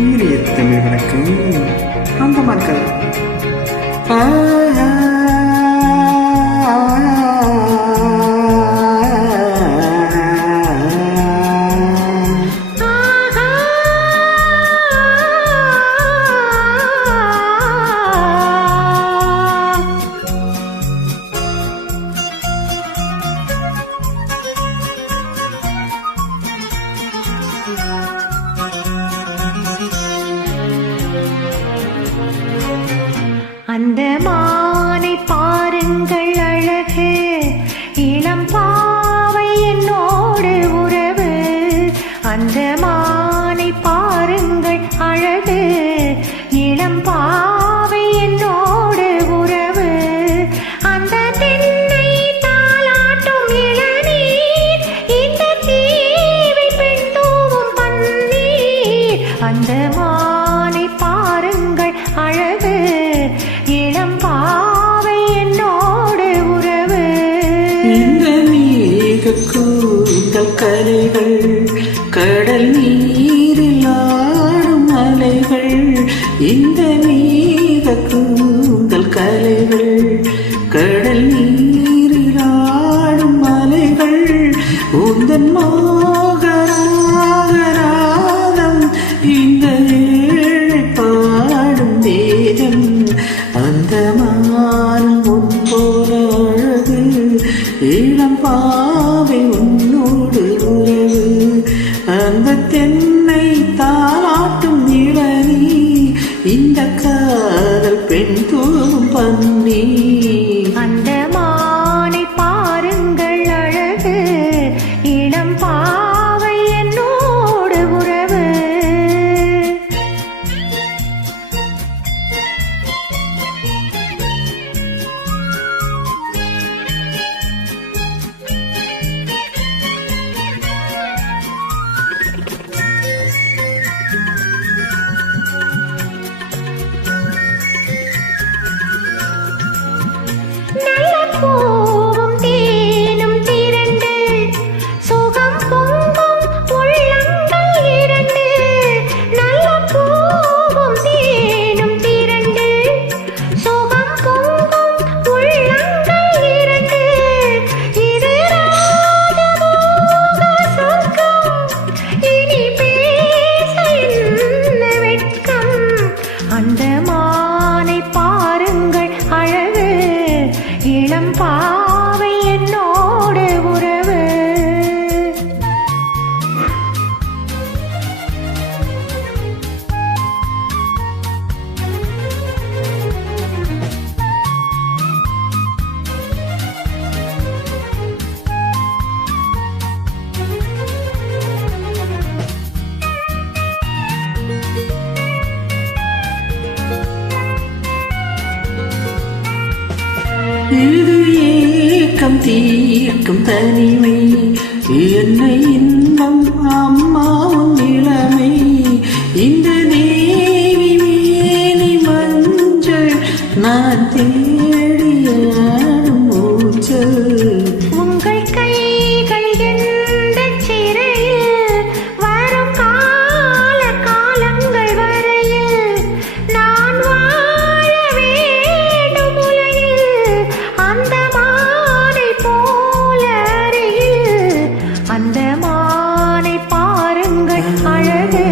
இனிய தமிழ் வணக்கம். அந்த மக்கள் அந்த மானை பாருங்கள் அழகு, இளம் பாவை என்னோடு உறவு. அந்த மானை பாருங்கள் அழகு, இளம் பாவை என்னோடு உறவு. அந்த தென்னை தாலாட்டும் இளநீர், இந்த தீவில் பெண் தூவும் பன்னீர். அந்த மானை பாருங்கள் அழகு, இளம் பாவை என்னோடு உறவு. இந்த மேக கூந்தல் கலைகள், கடல் நீரில் ஆடும் அலைகள். இந்த மேக கூந்தல் கலைகள், கடல் நீரில் ஆடும் அலைகள். உந்தன் மோகராகம் இந்த ஏழை பாடும் வேதம். அந்த மானம் உன் போல அழகு, இளம் பாவை உன்னோடு உறவு. அந்த தென்னை தாலாட்டும் இளநீ, இந்த காதல் பெண் தூவும் பன்னீ. அந்த மானை பாருங்கள் அழகு, இளம் பாவை என்னோடு உறவு. நல்ல பூவும் தேனும் திரண்டு, சுகம் பொங்கும் உள்ளங்கள் இரண்டு. நல்ல பூவும் தேனும் திரண்டு, சுகம் பொங்கும் உள்ளங்கள் இரண்டு. இது ராஜமோக சொர்க்கம், இனி பேச என்ன வெட்கம். அந்த மானை பாருங்கள் அழகு, இளம் பாவை என்னோடு உறவு. இது ஏக்கம் தீர்க்கும் தனிமை, என்னை இன்பம் அம்மாவும் இளமை. இந்த தேவி மேனி மஞ்சள், நான் தேடியாடும் ஊஞ்சல். உங்கள் கைகள் எந்த சிறையில், வரும் கால காலங்கள் வரையில் நான் வாழ வேண்டும் உலகில். அந்த மானை போல அருகில், அந்த மானை பாருங்கள் அழகு,